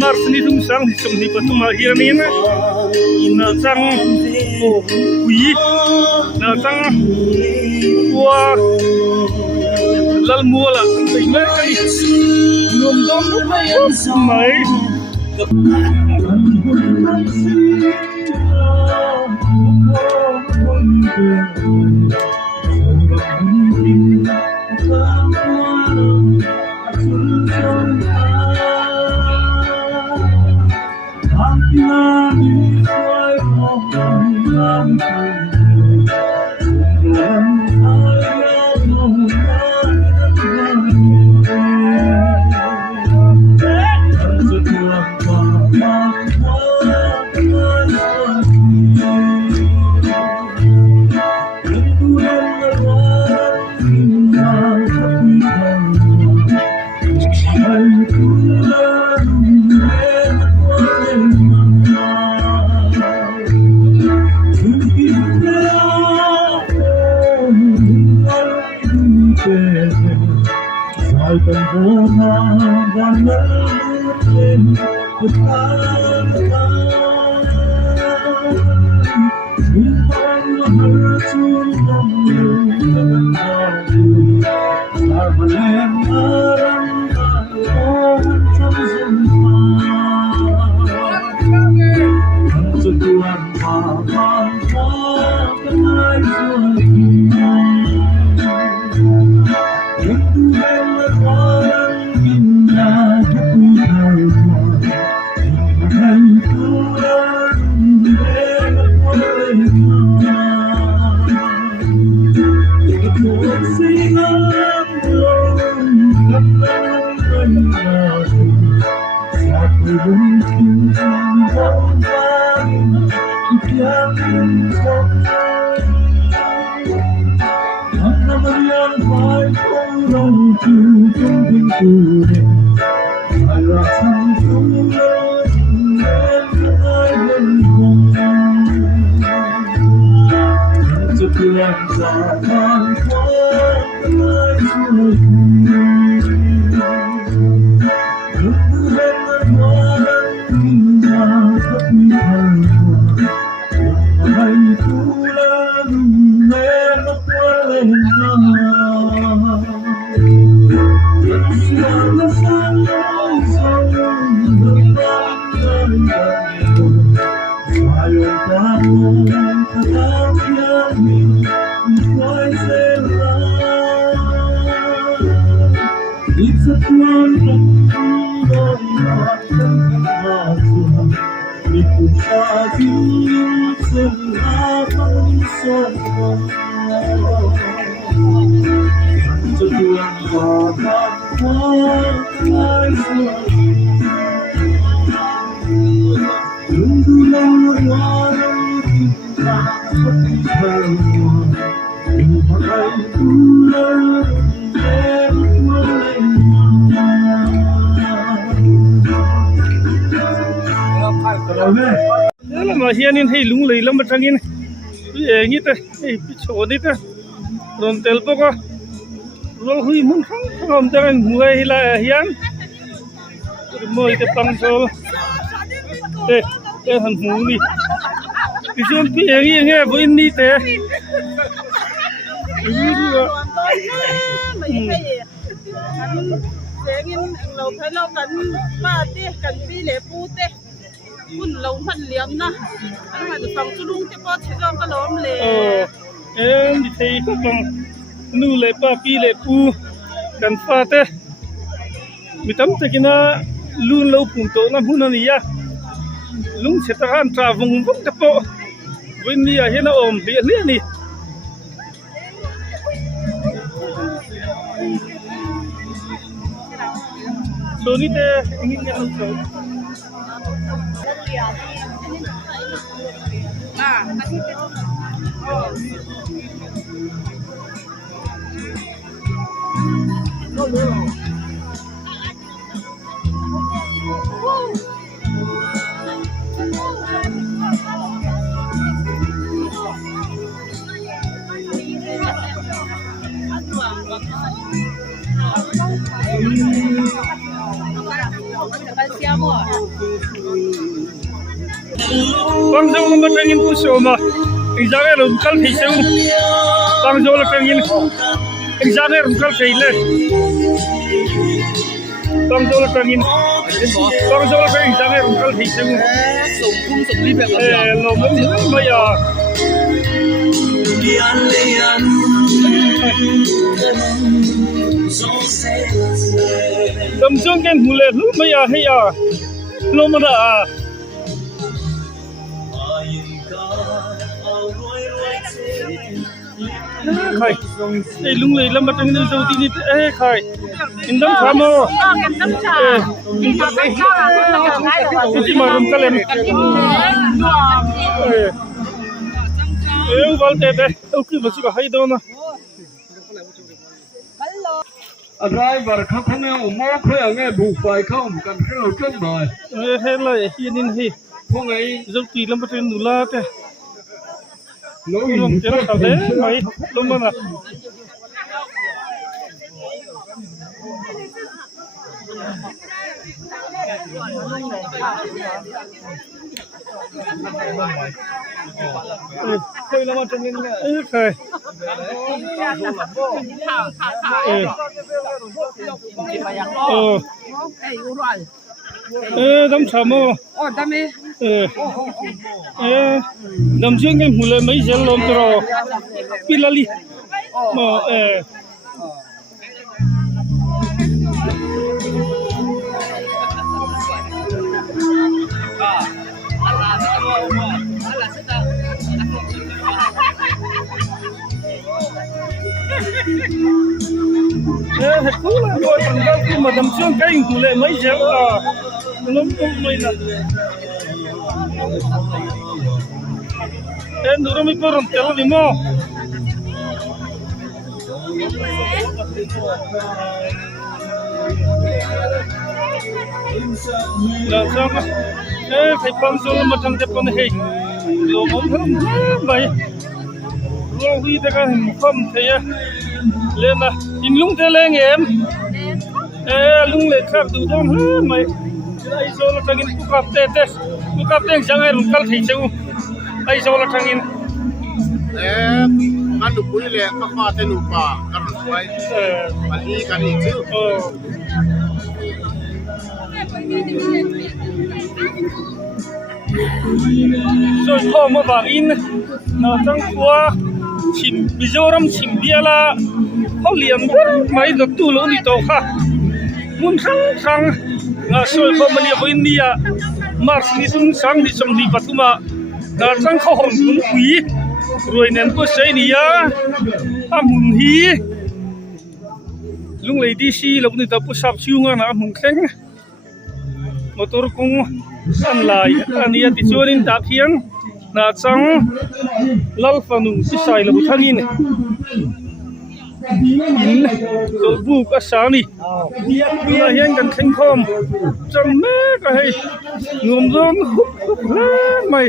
Mars ni tung sang di sum ni patuma hiani na na sang ui na sang wa lal muala sai mai kali nom dom mai hianin hei lung lei lam atangin engi ta hei pichoni ta ron tel poko rol hui mun kham tan muai hila hian moi te pangsol te han mu ni pichon pi engi nge buin ni te lâu thấy lâu cắn ba tê cắn pi lệ pu têคุณเราพันเลี้ยงนะอันนั้นจะฟังจุลุงที่ก็ชิลองก็ล้อมเลยดิเทย์ก็ต้องนู่เลยป้าปีเลยปูกันฟ้าเต้มีตั้มตะกินะลุนเราปุ่มโตนะหุ่นนี่ยะลุงเสตกันตราวุ้งวุ้งตะโปวินนี่เห็นอมเบี้ยเนี่ยนี่โซนี่เต้ingin yang lucu Siamo bang zo ma tangin pu so ma exame rum kal thei seu bang zo la tangin exame rum kal thei le bang zo la tangin exame rum kal thei seu sủng lý việc lo mong ma ya dam jong ken hule lu ma ya he ya lo ma da khai ei lung lei lam batang ni zo ti ni khai in dam khamo ti ma rum kalem wal te te ki ba chi ba hai do na driver khắp không nghe mò khơi nghe buộc phải không cần cái đầu chân rồi he lai hi nin hi không ấy zo ti lam batang nu la te lối rum te ta le mai lum na khơi lắm trong nên khai dam chamo dam jing cái mule mấy giờ lom tro pilali ma hết cú là rồi thằng đó khi mà đâm xương cái thủ lệ mấy giờ nó cũng mấy lần em đủ rồi mới có rồng téo đi mò là sao phải băng xuống mà thằng đẹp con này rồi bóng thơm mày rồi huy ta cái hình không thấy lên à in lung thế lên em lung lên khác đủ đông mày ai số là thằng in tu cặp tên chẳng ai lung cắt thì sao ai số là thằng in kan du pui le ka pa te nu pa kan suai ali kan ni chu rồi thôi mà vào in nó trong qua chìm Mizoram chìm bia la họ liền mấy đợt tu lỗ đi tàu khác muốn khăng rồi họ mà liền với India Mars đi xuống sáng đi trong đi Patuma là trong họ hồn cũng quý rồi nên có xây đi á muốn hi lúc này đi xí lúc này tao có sắp siêu ngon à muốn khen motor cũng ăn lại anh ấy thì cho nên đã thiêng na chang lal fanung si sai lo thangin in so bu ka sani na hian kan theng khom chang me ka hei ngom zon mai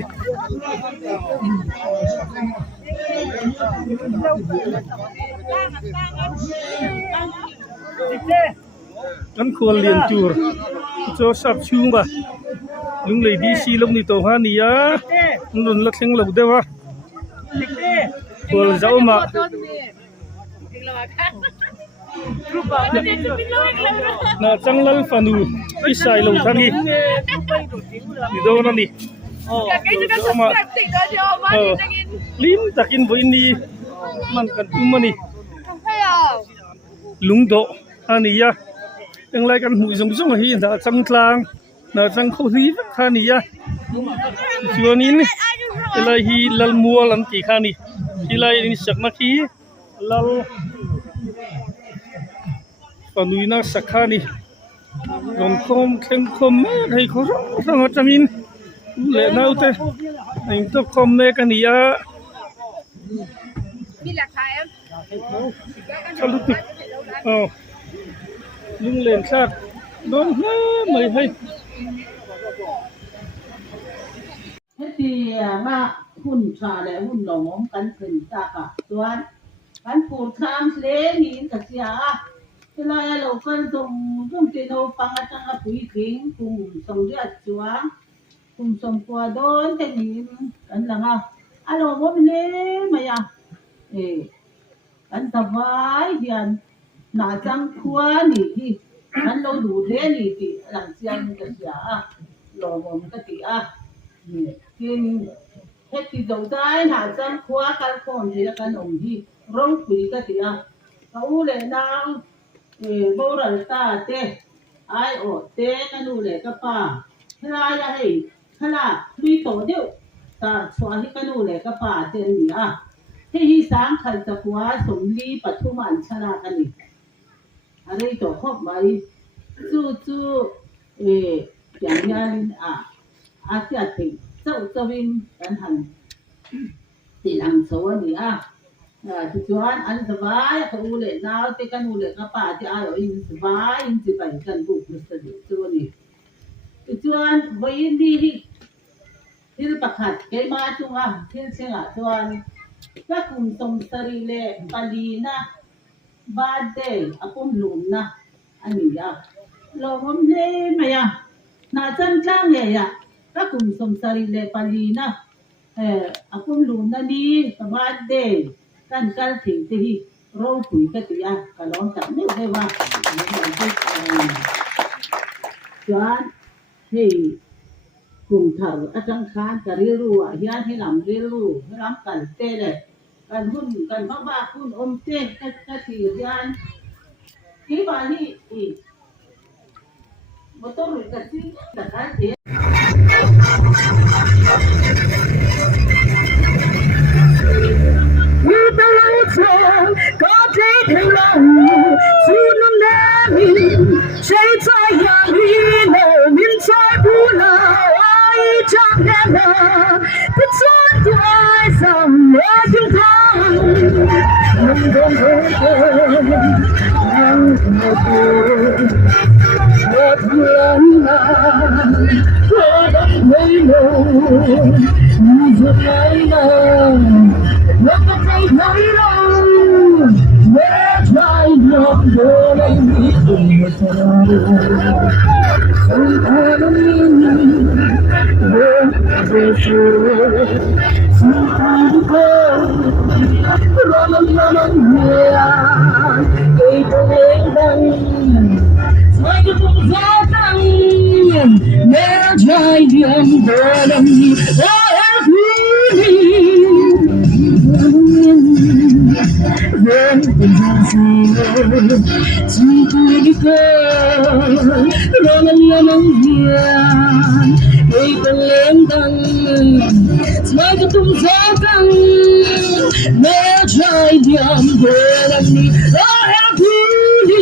kan khol lian tur cho sap chung ba lung lei di si lom ni to ha ni ya nun la thleng lo dewa khol zau ma na changlal fanu isai lo thangi ni do na ni ma lim takin voini man kan tumani lung do ani ya yang lai kan hu jong jong hi da changtlang na chang kho hi khani ya chuanin lai hi lal mual an ti khani hilai ni sakna ki lal panuina sakhani rom khom khem khom thei kho rong chamin le naute anh to khom me kan ya chalu lung lên sát đón mày hay thế thì mà hun trà để hun lồng ống cắn thìn ta cả tuan cắn phun tham lễ nhìn thật xia เวลาเราก็ต้องตีเราปังอาจารย์ปุ๋ยขิงกลุ่มสมเด็จจัวกลุ่มสมกัวโดนแต่นี่กันหลังเราว่ามันเลยมาอย่ากันสบายเดียนหนาจังคัวนี่ที่นั้นเราดูเท่นี่ที่หลังเสียงกันเสียเราว่ามันก็ตีนี่กินเฮ็ดที่เราได้หนาจังคัวกันก่อนที่จะกันองที่ร้องปุ๋ยก็ตีเขาเลยนางโบราณตาเต้ไอโอเต้กันดูเลยก็ป้าขลายให้ขลามีโตเดียวตาสวาที่กันดูเลยก็ป้าเต้นี่ที่สามขันตะกัวสมลีปฐุมันชนะกันนี่อะไรตัวครอบไว้จู่อย่างยันอาเซียติเจ้าวินกันหันตีหลังโซนี่ทุกวันอันสบายเขาอุเลนาวเตกันอุเลกับป้าที่อินสบายอินสบายกันบุกมุสลิมตัวนี้ทุกวันวัยดีที่ประคัดเกี่ยมาจุงที่เชียงทุกวันก็คุมสมสรีเลปาลีนะบาดเดอปุ่มลุมนะอันนี้เราไม่ได้มาน่าจังจังเลยก็คุมสมสรีเลปาลีนะอปุ่มลุมนั่นนี่บาดเดกันกันถึงที่เราคุยกันที่ก็ลองกันนี่ได้ว่าย้อนที่กลุ่มเถาอาจารย์ค้านจะเรียรู้ย้อนที่หลังเรียรู้ให้รับกันเต้เลยกันหุ้นกันบ้าหุ้นอมเต้ก็ที่ย้อนที่บ้านนี่ไม่ต้องรู้กันที่แต่การเต้ก็ใจถึงเราสุดนั้นมี谁在压力呢？明在不老，爱长远了，不转的爱上我胸膛，能懂我我突然我的回眸，你就来了，我的回眸。在阳光里，我走，从他的命我结束，从他的歌，我们给的脸蛋，在这风沙上，没在阳光里，我要陪你。人的真心，几个的歌，让人能见，给个脸蛋，在个动作上，没在两个人里，我要陪你。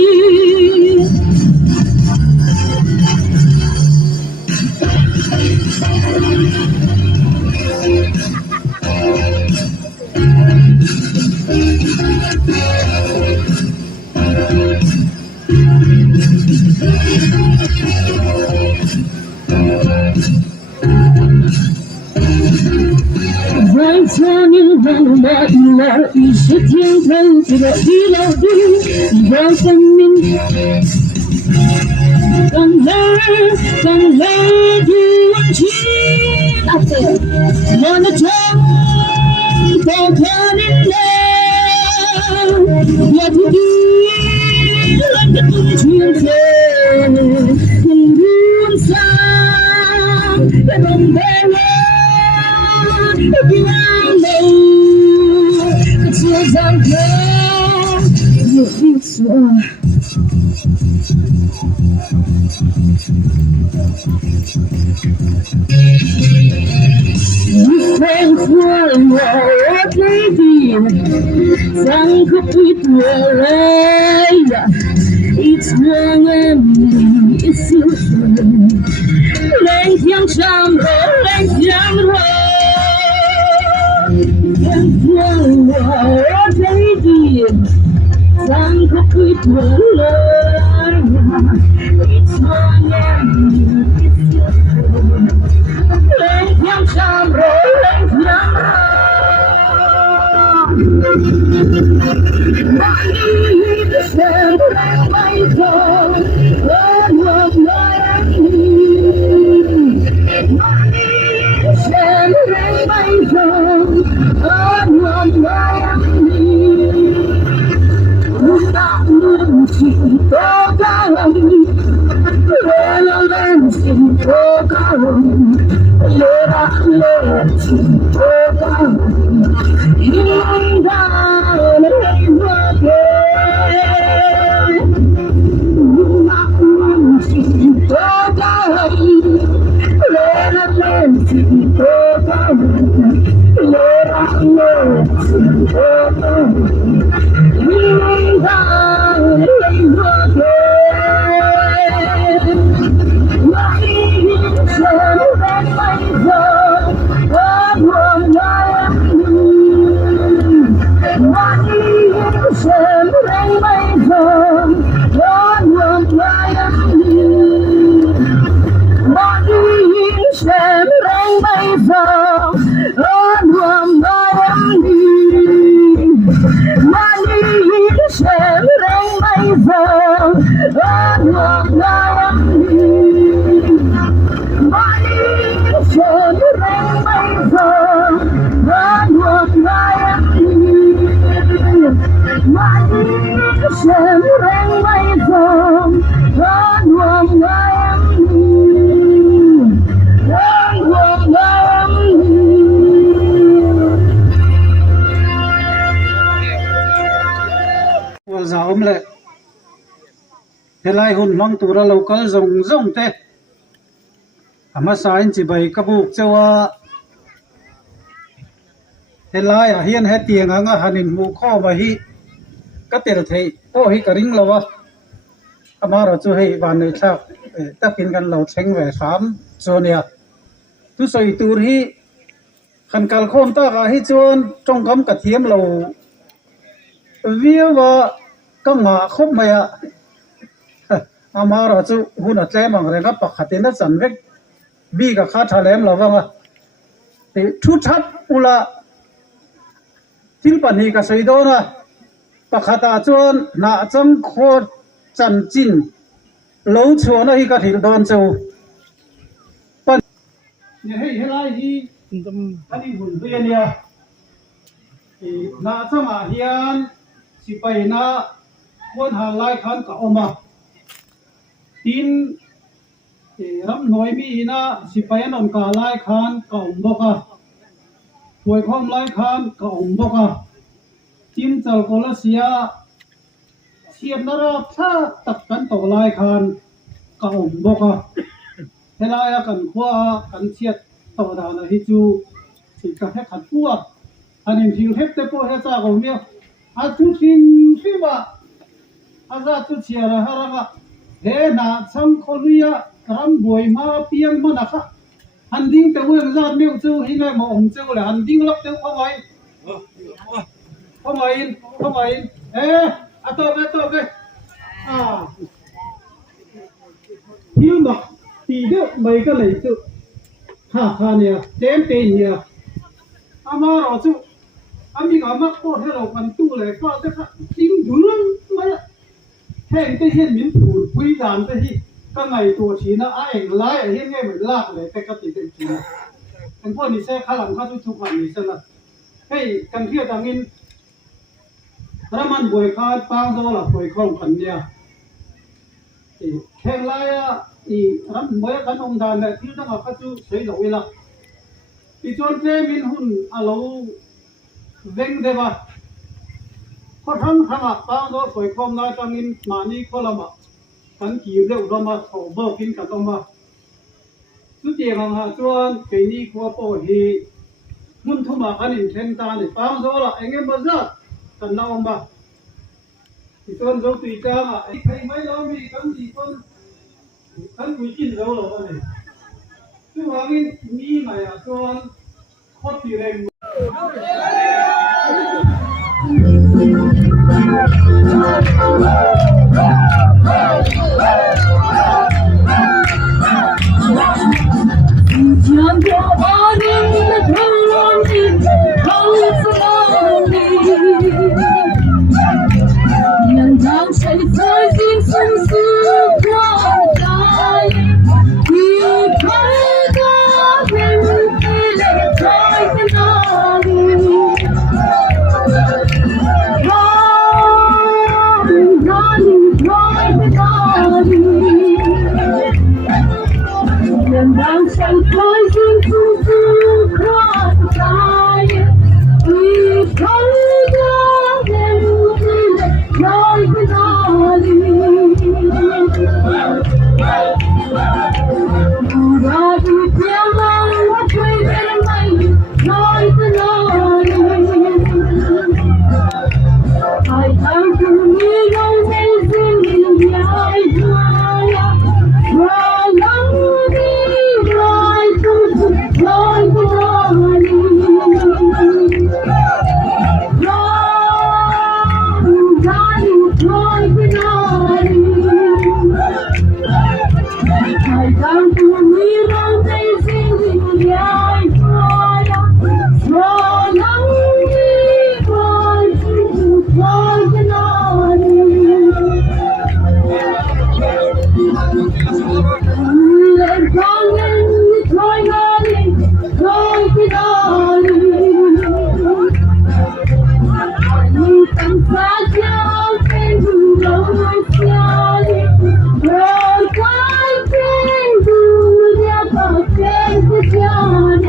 在这年头那一来，已是天头这个地老地，要生命刚来的往前，我的脚都可能了，我的地让个冬天天，路上的东北人。不忘了，可这张口有一说，你看过我对的，三个不多来呀，一场爱一丝丝，人向上楼，人向楼。我这里三个鬼多了，一场眼人向上楼，人向楼，把你的手 Zaum le helai hun long tura local zong zong te ama sain chi bai kabuk chewa helai a hian he tiang anga hanin mu kho ma hi ka ter thei o hi ka ring lawa ama ro chu hei ban nei thak takin kan lo thleng ve sam chonia tu soi tur hi khan kal khom ta ga hi chuan tong kam ka thiam lo viwaก็งาคบมาอะอามาเราจะหุ่นอัดแรงอะไรก็ปักขัดนั่นสันเวกบีกับข้าทะเลมเราว่ามาทุทับอุละทิ้งปันนี้กับไซโดนะปักขัดอาจวนน่าจังโคจันจินเหลาชัวนะฮีกับถิ่นดอนเจ้าปันเนี่ยให้ไรฮีอันนี้หุ่นเบียเนี่ยน่าจังอาเฮียนสิไปนะวันหาลายคันก็ออกมาทินรับหน่วยมีนะสิไปนอนกาลายคันก็ออกบอกอ่ะป่วยความลายคันก็ออกบอกอ่ะทินเจ้าโกลเซียเทียบนราถ้าตักกันต่อลายคันก็ออกบอกอ่ะเฮลายกันขวากันเชียดต่อดานฮิจูสิกะให้ขัดปัวอันนี้ทิ้งเฮ็ดแต่ปัวเฮ็ดจากของเดียวอาจุทิ้งที่ว่าอาจจะเชียร์ฮาระก็เฮน่าสังคนเรียรำบวยมาเพียงมันนะคะอันดิ้งแต่ว่าจะไม่เอาเจ้าหินเลยมาองเจ้าเลยอันดิ้งล็อกเจ้าเข้าไว้อะตัวไปหิวหนักตีเดียวไม่ก็เลยจุข้าเนี่ยเต็มเนี่ยอามาเราจุอามีก็มักพูดให้เรากันตู้เลยก็จะดิ้งดุลังไม่แห้งก็เห็นเหมือนผูดคุยด่านไปที่ก็ไงตัวชีนะไอ้ไล่เห็นไงเหมือนลากเลยแต่ก็ติดเป็นชีนะเป็นพวกนี้แท้ข้าหลังข้าทุกวันนี้ซะละให้กันเที่ยวต่างอินถ้ามันบวยข้าปังโซละบวยคล่องขันเนี่ยแข่งไล่รำบวยกันองดานเนี่ยที่ต้องเอาข้าจูใช้ดอกเวลาที่จนเจมินหุ่นอาลูเวงเดบะเขาทำขนาดปังโซบวยคล่องได้ต่างอินมานี่ก็ละมากันกี่เรื่องเรามาขอเบอร์กินกันต้องมาสุดที่ทางหาจวนเกี่ยนี่ขวบโอฮีมุนทุ่มมาขันอินเทนตาเนี่ยปังโซละเองเงี้ยบ้าจ้ะกันน้องบ้าที่จวนเราตีจ้างไอ้ใครไม่เรามีกันที่คนกันคุยกินเราหรอเนี่ยช่วงนี้มีไหมอ่ะจวนโคตรตีแรง将标把你的头往进头子里，能当谁人当谁开心处处可在，一头的人不知来自哪里。不要去见了我吹的美，来自哪里？爱当初你用在心里爱我呀，我让你来处处来自哪里？哪里来自哪里？爱当初你用在心里爱我呀，我让你来处处来自哪里？人旁人在哪里？来自哪里？你当撒娇飞入了我家里，我在飞入了他天的家里。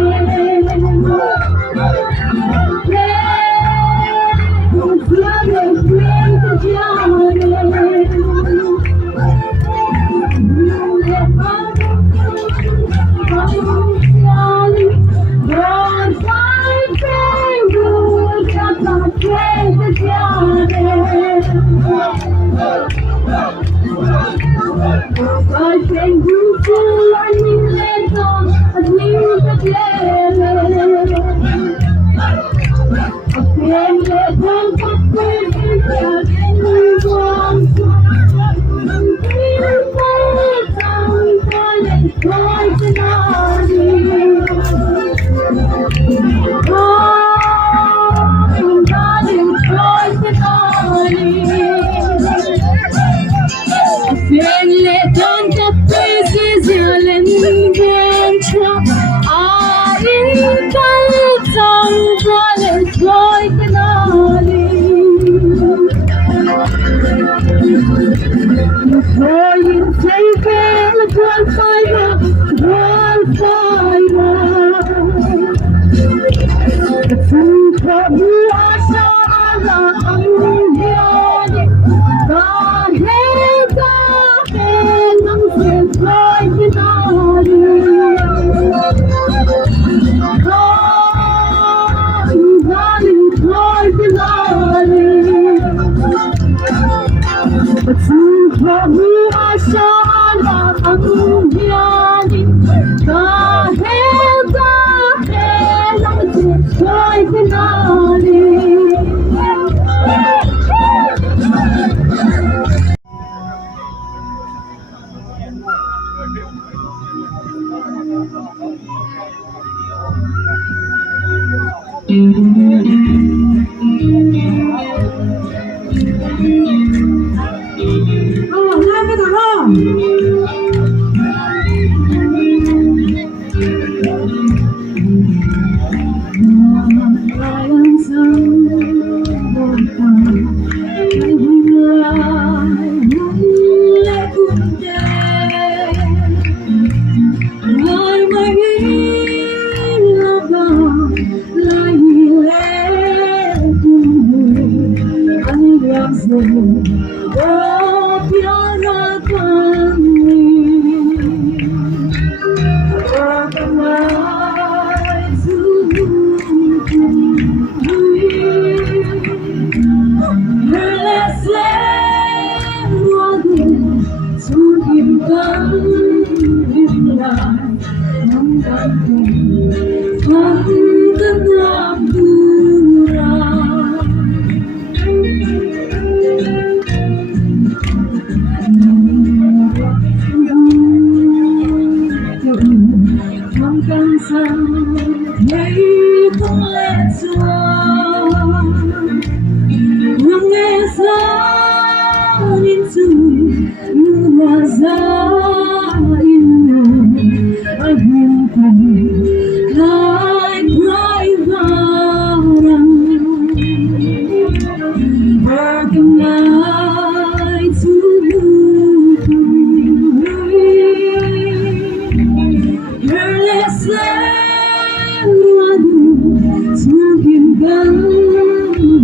gần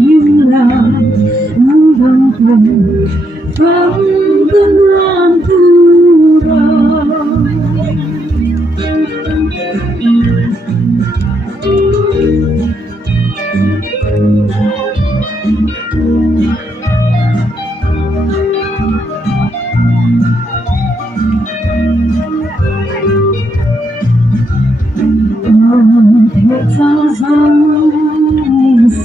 im lặng nắng vàng quên vắng cơn hoang thu rào thế sao rằng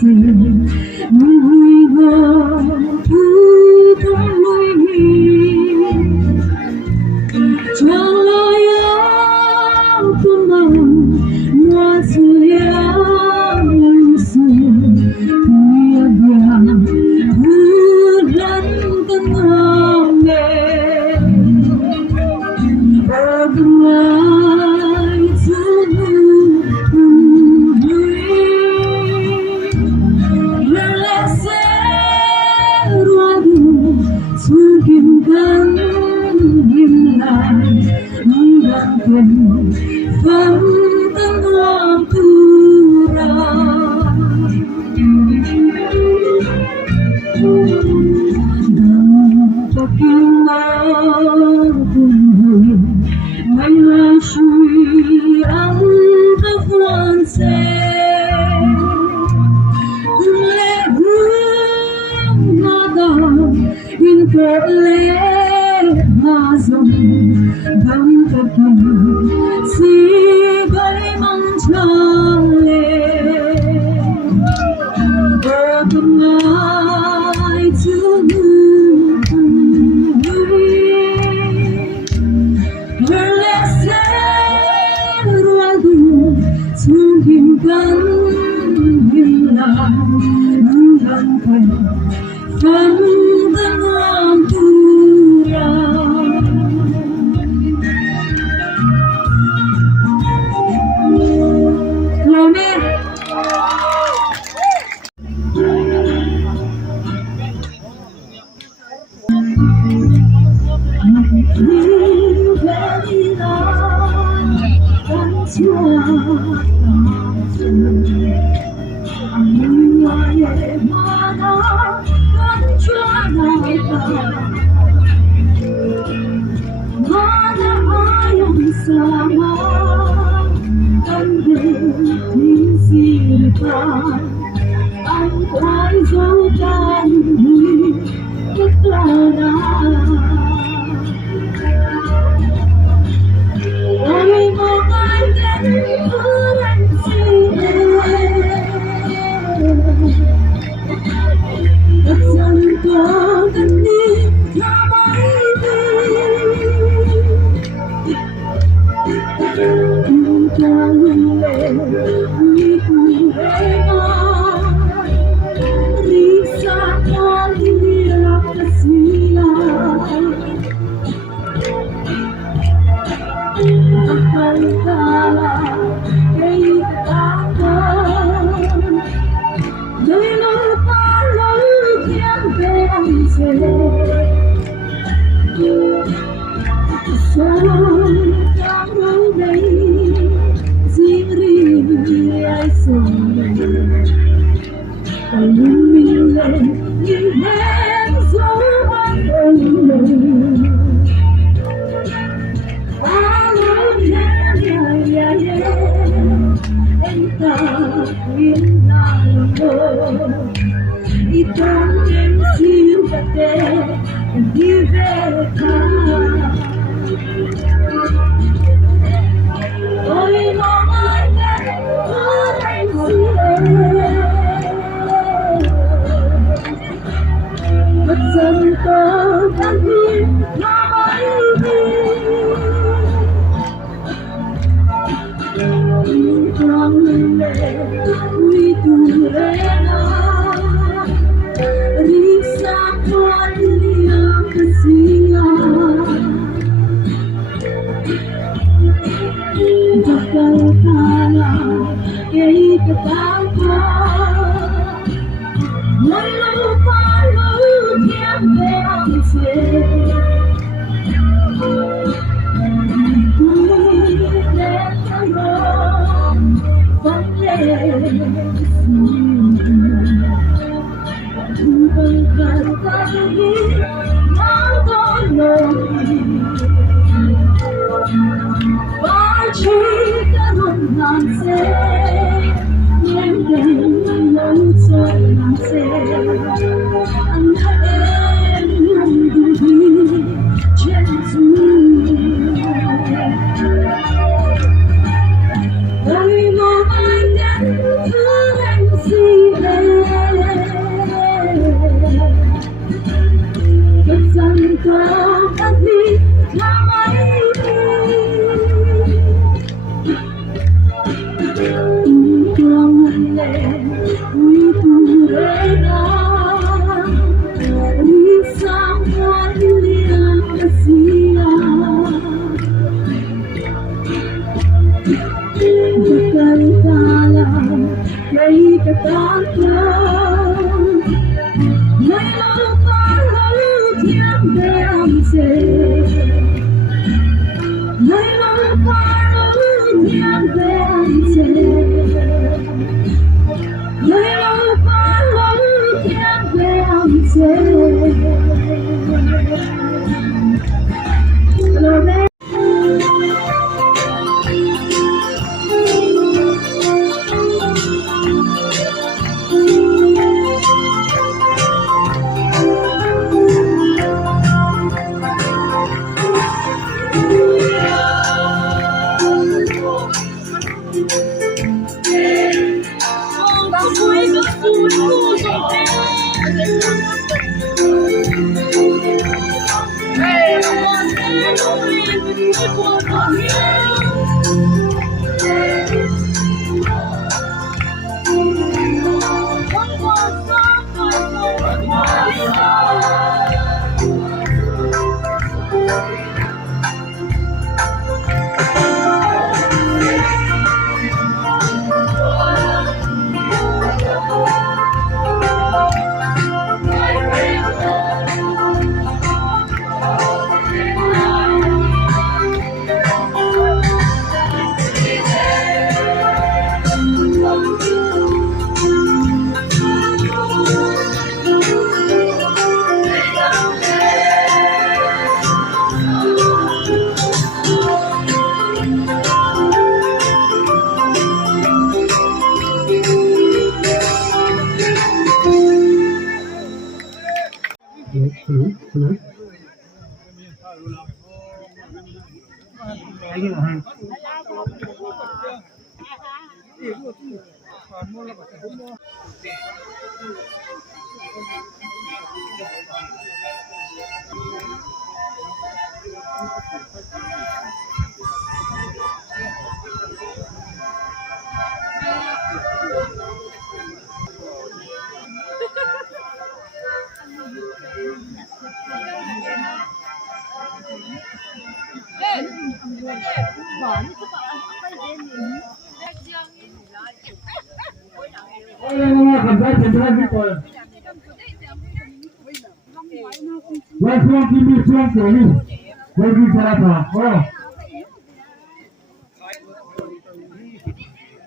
xin người vợ cứ thăm lối mình cho lời áo của mình hoa rơi áo sương mưa vàng cứ lăn từng hòn mê ở bên ai giữa semakin kan hilang mengganggu tentang waktu dan pakilah pun mai shui ang kawan se có lẽ mà dùng gắng thật mình chỉ với mong cho lên ở bên ai chưa semakin kan hilang mengganggu tentang waktu mana ayam sama tình sirpan anh ai dấu chân rất là ôi một ai đến thương anh xin thật dân có gần đi là mãi Hãy subscribe cho kênh Ghiền Mì Gõ để không bỏ lỡ những video hấp dẫn.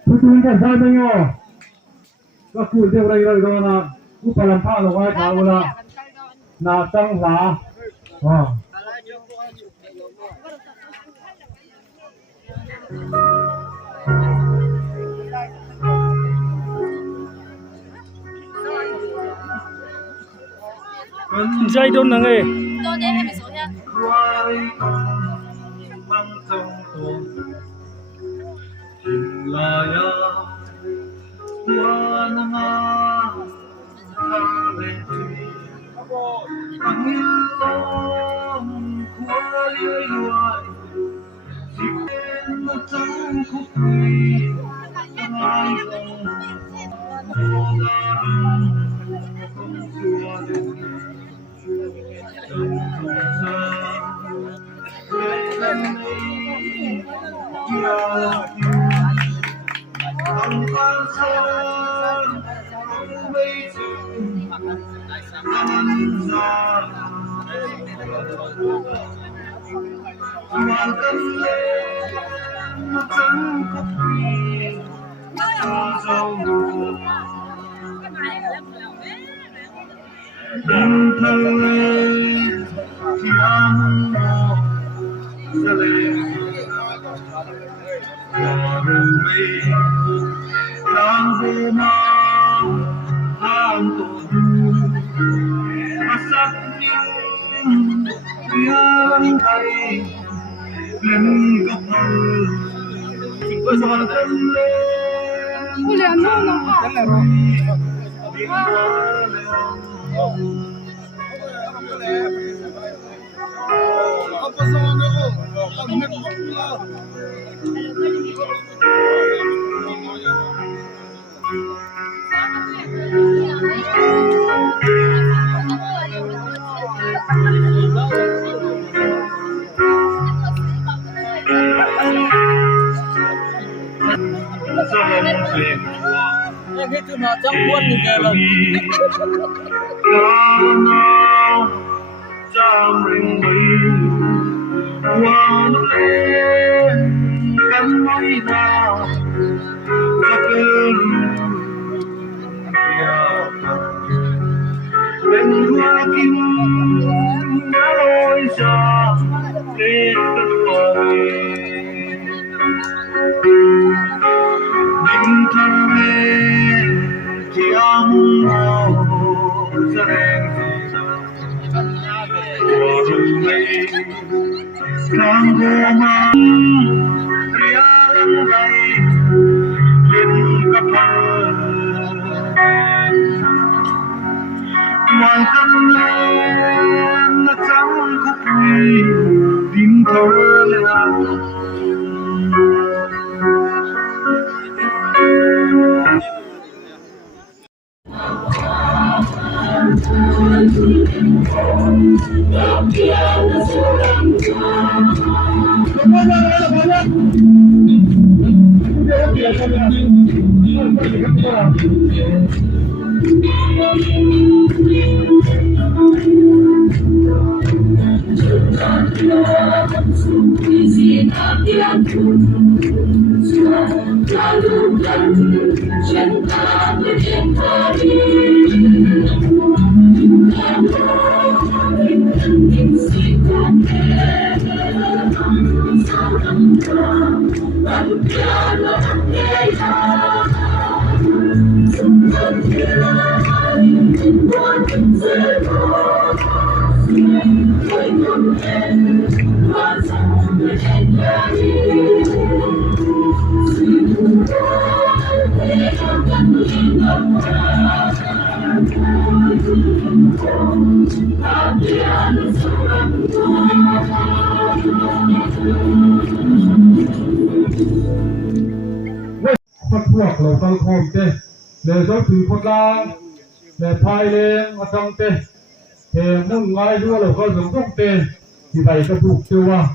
Putung ka sa inyo. Kaku dia orang orang na upalan pa lo ay kawala na tang la. Oh. Jai don nang eh. cái chuyện họ trong quân thì kể là phát buộc lầu tăng khom tê để cho thứ phát la để thay lên mà tăng tê thì muốn ngay đua lầu có giống gốc tê thì vậy cái buộc tiêu à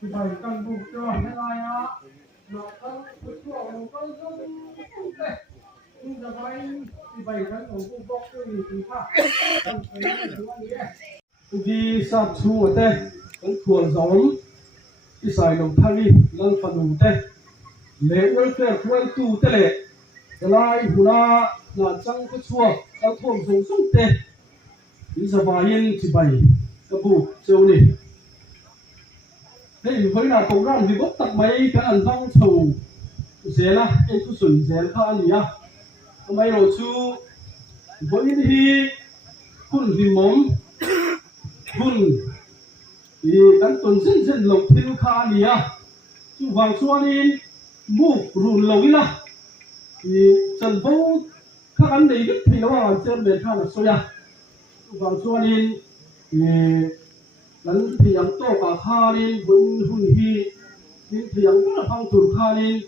thì vậy tăng buộc cho thế này á nó tăng buộc cho nó có giống tê nhưng mà vậy thì vậy cái nó cũng gốc tiêu thì khác đi sát chu ở đây cũng thuần giống đi xài đồng thang đi lần phần đồng đây lễ ôi phê khuôn tu thế lệ cái lai hula là trăng cái chua cái thuần giống giống tê đi ra vài yên chỉ bày cái bù châu này thế với là côngran thì bốc tập mấy cái ăn thong thầu dễ là cái tu sủng dễ là ăn gì à mấy đồ chu với đi kun thì mồm kun thì đánh tuần sinh lộc thiên kha nia chú vàng xua đi mu rùn lộc đi na thì trần phố các anh này biết thì nó là trên bề kha là soya chú vàng xua đi thì đánh thì ăn to cả kha đi hun hun hi thì ăn rất là phong tuần kha đi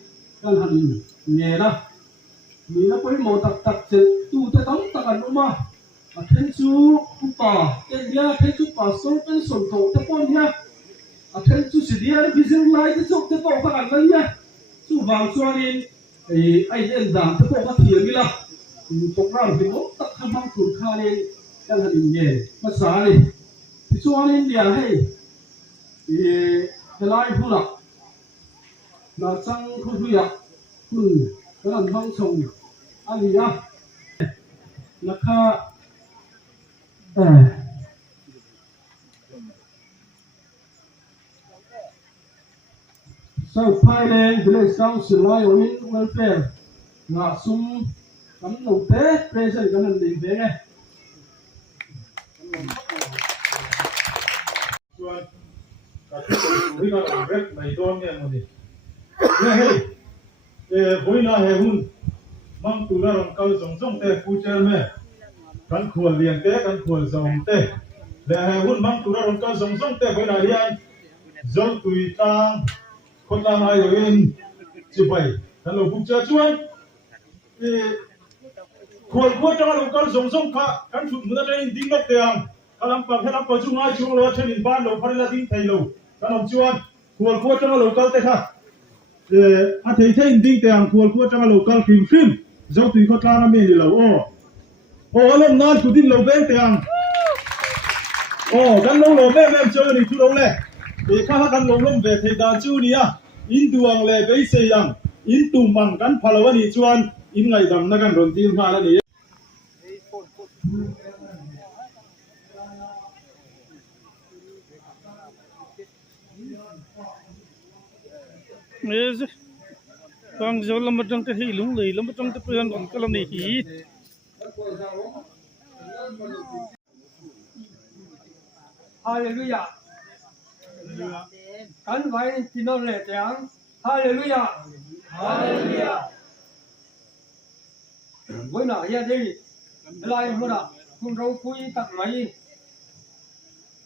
gan hành nghề đó vì nó có một tập tập chết tu tới tấm tập ăn mà thiên chú pa cái dia thiên chú pa số cái sồn thổ cái con nha thiên chú sĩ dia cái vision lại cái chỗ cái bộ các anh đấy nha chú vào cho nên thì anh em giảm cái bộ các thiền đi là tổng ra thì nó tập tham mang tuần kha lên đang hành nghề mà xả đi thì cho nên dia hay thì cái lai phu lạc là trăng không phu lạc cái làm phong trồng anh gì á là kha sau Thailand thì lại sau sự lai ở những welfare ngã sum cắm đầu thế present cái lần đình thế này Chuan cả cái cái nó làm rất này toan nghe mà đi nghe hey bôi na he hun mang tu ra rong câu giống giống te phu chơi mẹ căn khuẩn liền te căn khuẩn giống te để he hun mang tu ra rong câu giống giống te bôi na liền giống tùy tangคนตามมาอยู่inสิไปกันเราบุกเจอช่วยควรจังเรากันส่งค่ะกันฝึกมือได้ดิ้งนกเตียงกันลำปากให้ลำปากช่วงง่ายช่วงเราเช่นบ้านเราพันละดิ้งไทยเรากันเราชวนควรจังเรากันแต่ค่ะอาทิตย์ที่ดิ้งเตียงควรจังเรากันฟิล์มเจ้าตุยเขาตามมาเราโอ้ลมนานสุดที่เราเบ้งเตียงกันเราเบ้งเจอนี่ทุเราเลยข้ากันลมเวทีดาจูนี่อินดวงเลยไปเสียงอินตุมังกันพลวันนี้ชวนอินไงดำนักกันรนตีมาแล้วนี่บางโซนลำบากจังแต่ที่ลุงเลยลำบากจังแต่เพื่อนของกลางนี่ฮาเลลูยากันไว้ที่นั่นแหละจังฮาเลลูยาฮาเลลูยาวันน่ะยาดีอะไรหมดอ่ะคุณเราคุยตักไหม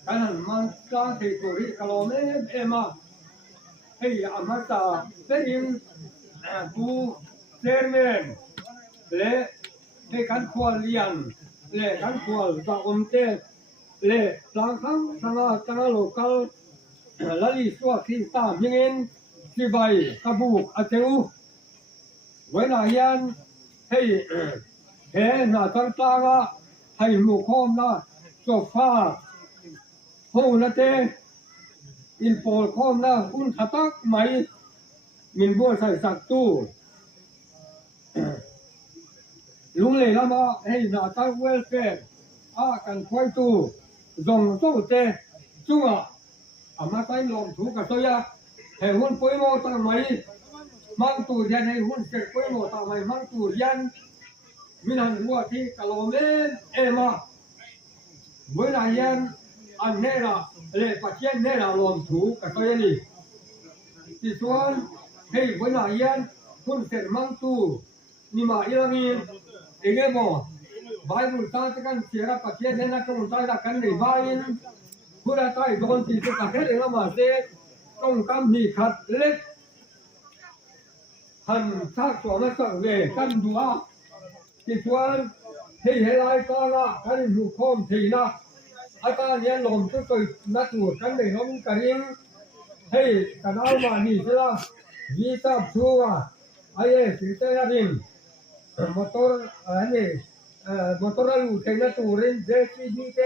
กันหันมันกลางที่ตัวที่กะโลเมเอมาเฮ้ยอามาตาเป็นกูเซอร์เมนเล่ให้กันควรเลี้ยงเล่กันควรตะอมเตเล่หลังครั้งทางโลกาลลิสวาที่ตามยังเงินที่ใบกระบุกอาเทวเวลายันให้เห็นหน้าต่างๆให้ลูกคอมนะโซฟาโฮนาเตอินโฟคอมนะอุ่นทัตักไหมมินบัวใส่สักตู้ลุงเลยละมาให้หน้าต่างเวลเฟร์กันควายตู้จงโตเตจัวอามาใส่ลมถูกกับตัวยาให้หุ่นปุยโมตั้งไหมมังตูยันให้หุ่นเสกปุยโมตั้งไหมมังตูยันวินันหัวที่กะโลเมนเอมาวินันยันอันเนราเลปัจเจนเนราลมถูกกับตัวยานี่ที่ส่วนให้วินันยันหุ่นเสกมังตูนี่มาอีลามีเองโมบายบุญตาตะกันเสียกับปัจเจนเนนักมุนตาตะกันในบายินผู้ใดใต้โดนตีสุกัดเรื่องละมาเสียต้องกำมีขัดเล็กหันทักตัวนักสังเวกันดัวที่ชวนที่เฮลัยก็ละกันอยู่คมทีนะอาการเนี้ยลมก็เกิดนักหนุนกันในน้องกันยิงให้กันเอามานี่ใช่ละยีตับชัวไอ้สิเตยดินมอเตอร์อันนี้มอเตอร์ลูเทนตูรินเจสีดีเต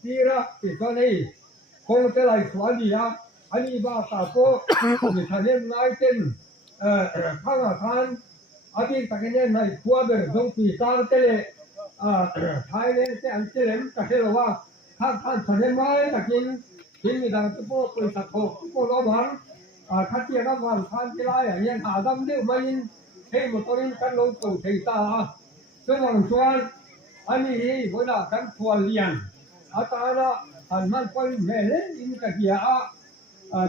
tira pisoni kung telai swali ya ani ba ta ko ni thanen nai ten khanga khan abi takene nai khua ber dong pi tar tele thailand se an telem ka helawa khan thanen mai takin tin mi dang po ko ta ko ko lo bang khatia na wan khan tilai ya yan adam de mai he motorin kan lo ko thei ta chuang chuan ani voi la kan khua lian atara an man poi mele in ka hia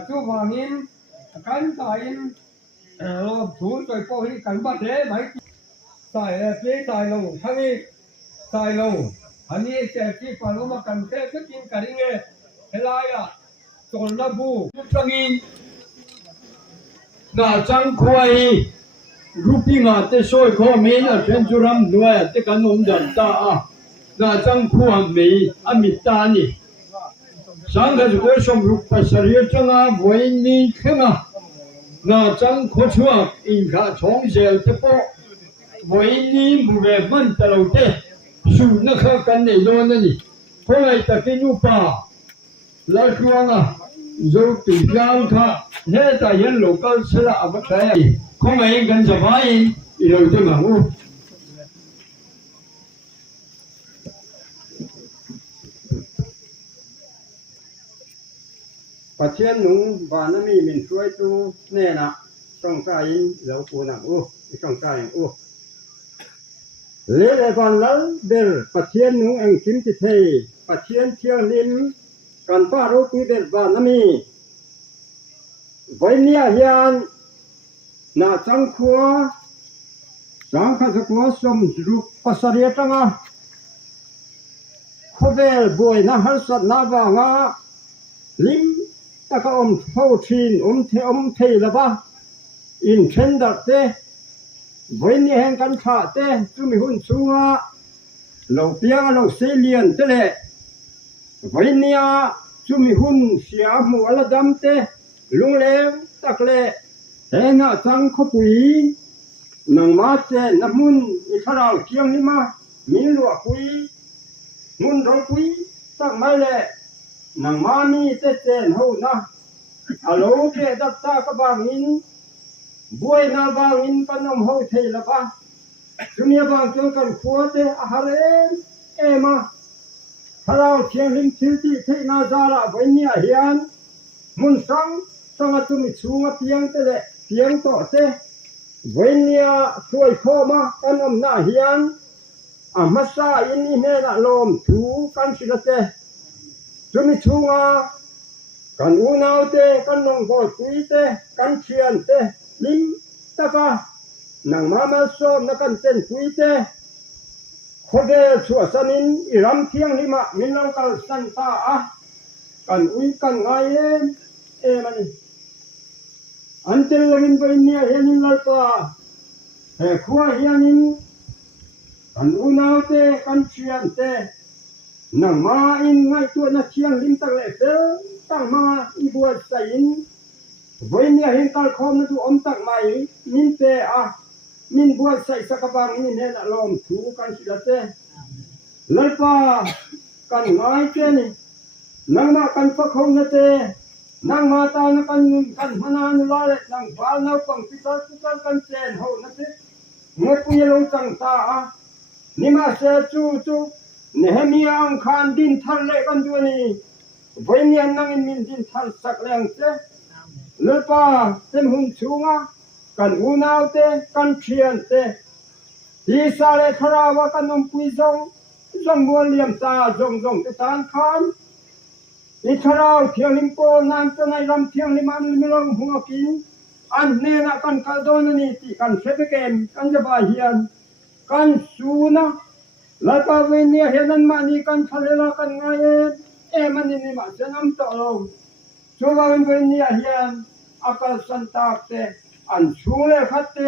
chu wangin kan ta in lo thu toi po hi kan ba de mai sai pe sai lo thani sai lo ani se ki pa lo ma kan se ka kin ka ringe helaya tol na bu changin na chang khoi rupi nga te soi kho me na chen churam nuai te kan nom dan ta na chang khuam me amita ni sang ga ju som rup pasariya changa voin ni khenga na chang kho chua in kha chong sel te po voin ni mu ve man ta lo te su na kha kan nei lo na ni khoi ta ke nu pa la khuanga zo ti yang kha ne ta yan local sala abatai không ai gần giờ phải rồi tôi bảo ประเทศนู้บานมีมินช่วยตูแน่นะต้องใจแล้วกูนักต้องใจเลเลบันแล้วเดลประเทศนู้เองคิมติเทประเทศเที่ยวนิมกันป้ารู้คุยเดลบานมีไว้เนี่ยเฮียนนาจังขัวจังขันขัวสมรูปภาษาเรียจังอ่ะขบลบวยนะฮัลสัตนาบางอ่ะลิมตะกอมเท้าทีนเทละบ้าอินเชนดักเตไว้เนี่ยแห่งกันขาเตจุมีหุ่นสูงอ่ะเราเปียเราเซเลียนเตเลไว้เนี่ยจุมีหุ่นเสียหัวละดำเตลุงเลวตักเลแต่น่าจังขบุยนังมาเจน้ำมุนอิทราเกียงนี่มามีลัวคุยมุนรอคุยตักมาเลนังมามีเตเจนหูนะฮัลโหลเกดัตตากบางอินบวยนาบางอินปนมหูเทละปะจุมีบางจงกันขัวเตอาหารเอมาฮาราเชียงลิมชิลติเทนาจาระไว้เนี่ยเฮียนมุนสังจุมีชูงเพียงเตเลเพียงต่อเตไว้เนี่ยช่วยข้อมากันอมนาเฮียนอามาซาอินนี่เนละลมถูกันสิละเตจุมีชูงกันอูนาวเตกันนงบอดคุยเตกันเชียนเตลิมตะกะนังมาโซนักันเจนคุยเตโคเดชัวสันินอิรัมเทียงลิมะมินเรากันสันตาอะกันอุยกันไงมันอันเจริญไปเนี่ยเห็นลัลปะเฮ้ขวาเห็นกันอุณาเตกันเชียนเตนังมาอินไงตัวนักเชียงลิมตะเล็กตั้งมาอีบัวใส่อินวันนี้เห็นตาคอมนั่นตัวอมตักไม่มินเตอะมินบัวใส่สักบางมินเห็นลมถูกันสิละเตลัลปะกันไงเจนี่นังมากันฟักเขาเตนังมาตานักันฮานานุลาเลนังบาลนาปังพิตาสุกันกันเจนเขานั่นเองเมื่อปุยลงจังตานิมาเสจูเนหมีอังคารดินทันเลกันด้วยนี่วันนี้นังมินดินทันสักแรงเตเลปาเต็มหุ่นชูงะกันอูนาวเตกันเชียนเตที่สาเลคราวกันนมปุยจงบัวเลียมตาจงเตตานคานอิทราวเทียงลิมโปนันตนายรำเทียงลิมันลิมลงหัวกินอันเนนักันกาโดนนี่ที่กันเซเบเกมกันจะบาเฮียนกันสูนะแล้วก็เวเนียเห็นนั้นมานี่กันทะเลละกันไงมันนี่มาจะนำต่อลงชัวร์เวเนียเฮียนอากาศสันตาเตอันชูเลขัดเต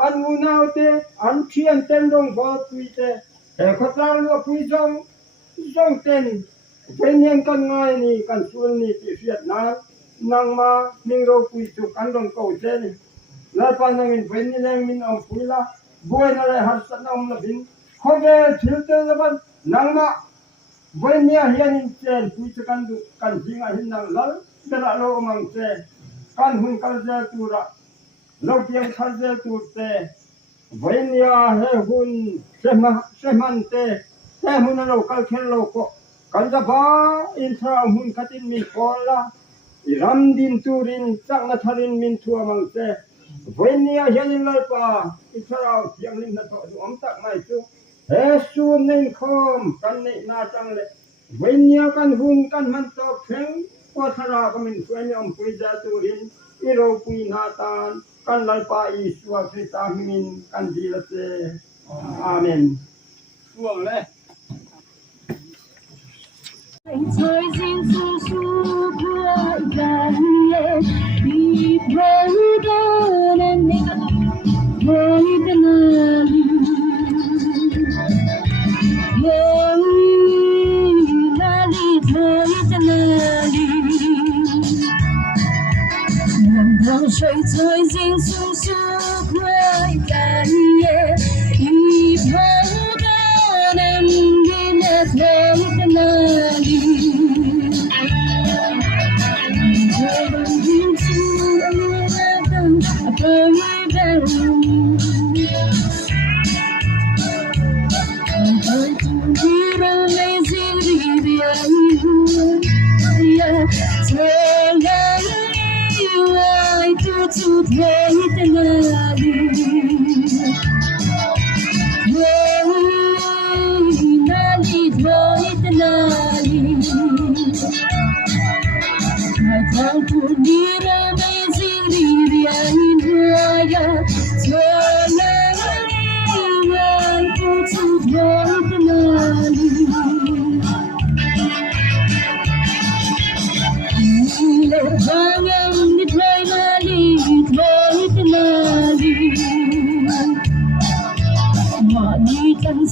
อันอุณาวเตอันเทียนเต็นลงบอตุยเตขัดลาลัวปุยจงเต็นเป็นยังกันไงนี่กันส่วนนี้ที่เสียดนังมามิงโรปุยจุกันลงเก่าเจนี่แล้วปานังมินเป็นยังมินเอาปุยละบัวนั่นแหละหัดสนองละบินเขาเดินชิลเตอร์ละบันนังมาวันนี้เฮียนินเจนปุยจุกันดูกันจริงอ่ะหินนังละเดละโลมังเจกันหุ่นกันเจตูระเราเพียงกันเจตูเตวันนี้เฮหุ่นเซมันเตแต่หุ่นเราคัลเคลโลโกกันจะบ้าอินทราหุ่นขัดินมีโคละอิรัมดินตูรินจักนัทรินมินทัวมังเซวันนี้เห็นเลยป่ะอินทราเทียงลินนัทดูอมตักไม่จูเฮสูนนินคอมกันนี่นาจังเลยวันนี้กันหุ่นกันมันตอกเพ่งว่าทราก็มินช่วยยอมปุยจาตูรินอิโรปุยนาตานกันเลยป่ะอิสวาคริตามินกันดีละเซอาเมนช่วงเลย thời gian su su qua gần nhẹ đi với đó nên với tên là đi với tên làm thằng say thời gian su su qua gần nhẹ đi với đó nên đi với tên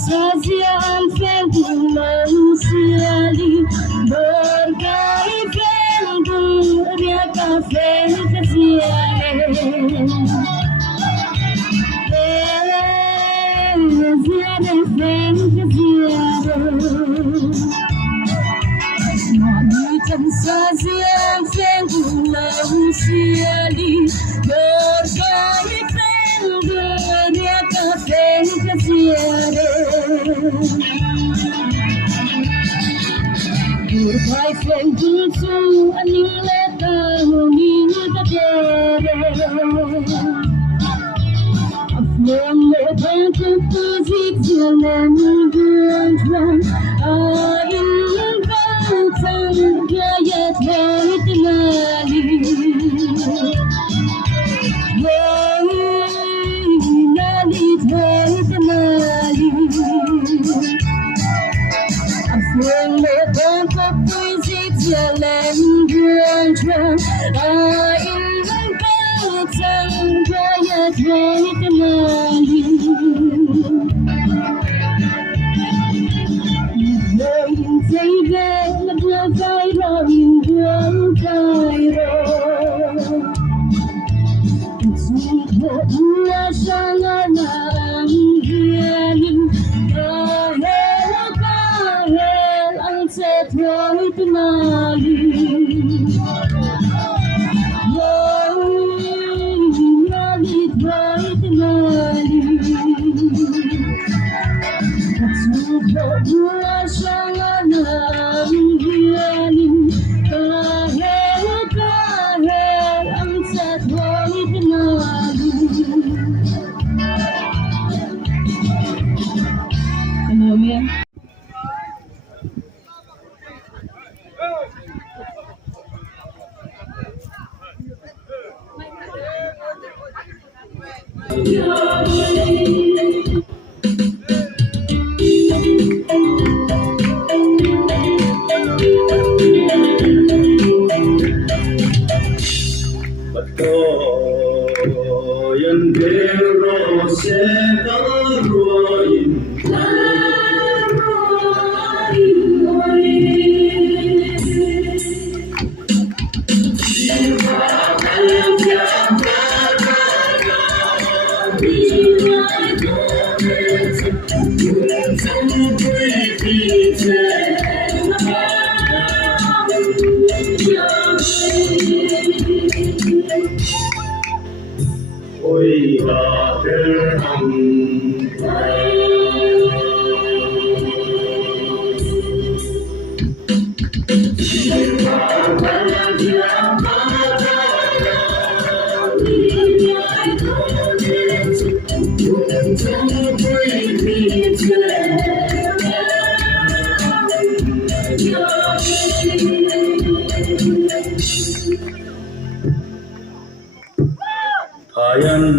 Sazian fengkulau siali bergai fengku dia kafe kesiale ziare feng kesiale macam sazian fengkulau siali bergai fengku dia kafe kesiale Goodbye, friend, good soon, and you let down, you the dead. A flame with a physics, and good one. I am about to get right in When the bumper brings it to land, I am about to get right in the blood I run,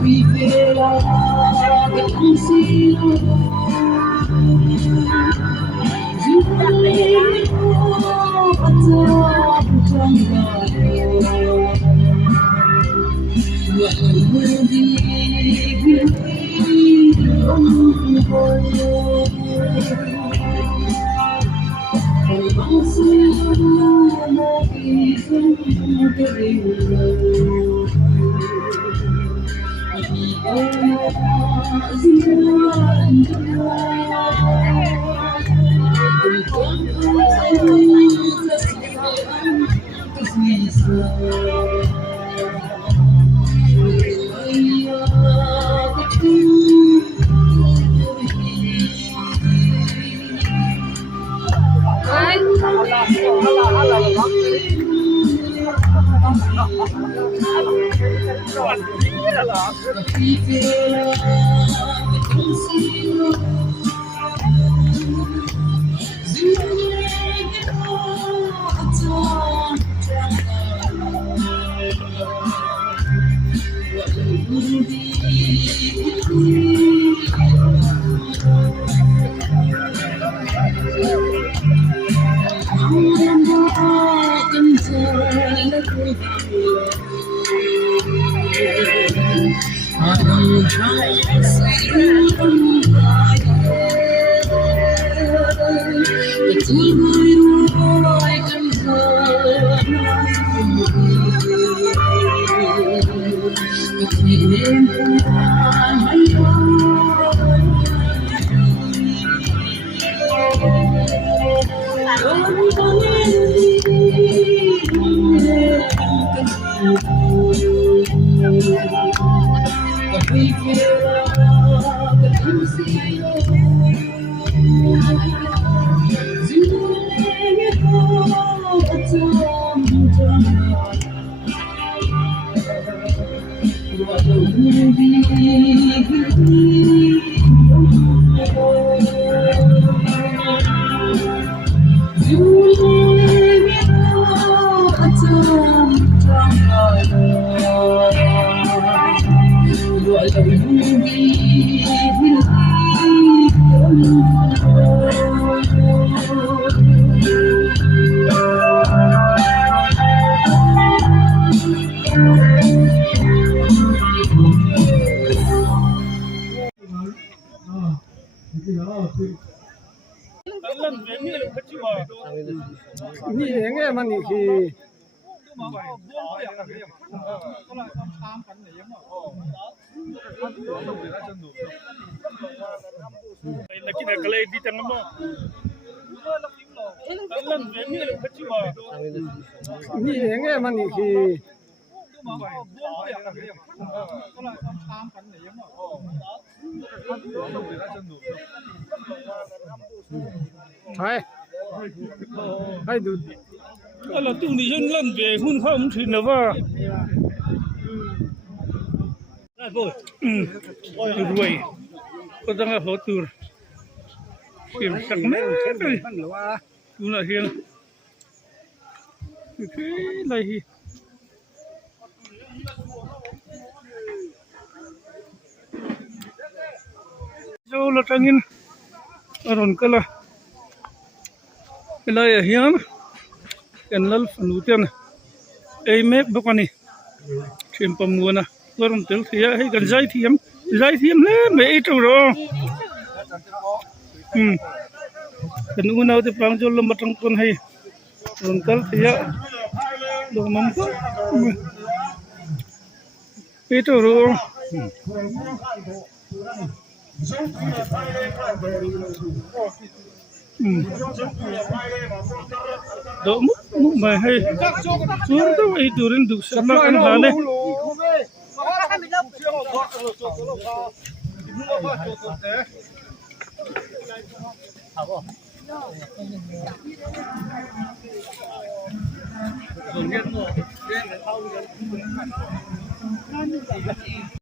We feel like นี่เองไงมันนี่คือ Nakina kalay di tanga mo. Alam ni kachima. นี่เองไงมันนี่คือ ให้ดู Ala tu ni yen lan ve hun kha um thin na wa. Ruai. Ko danga ho tur. Sim sak me. Tu na hian. Ke lai hi. Jo la tangin. Aron kala. Kelai hian. Kan lal fanutian ei mek bakani thim pamuna warum tel thia hei kan zai thiam le me ei tu ro kan unau te pang jol lam tang kon hei ron kal thia do mam ko ei tu ro do mu mai hay sur do ei turin du sama kan hane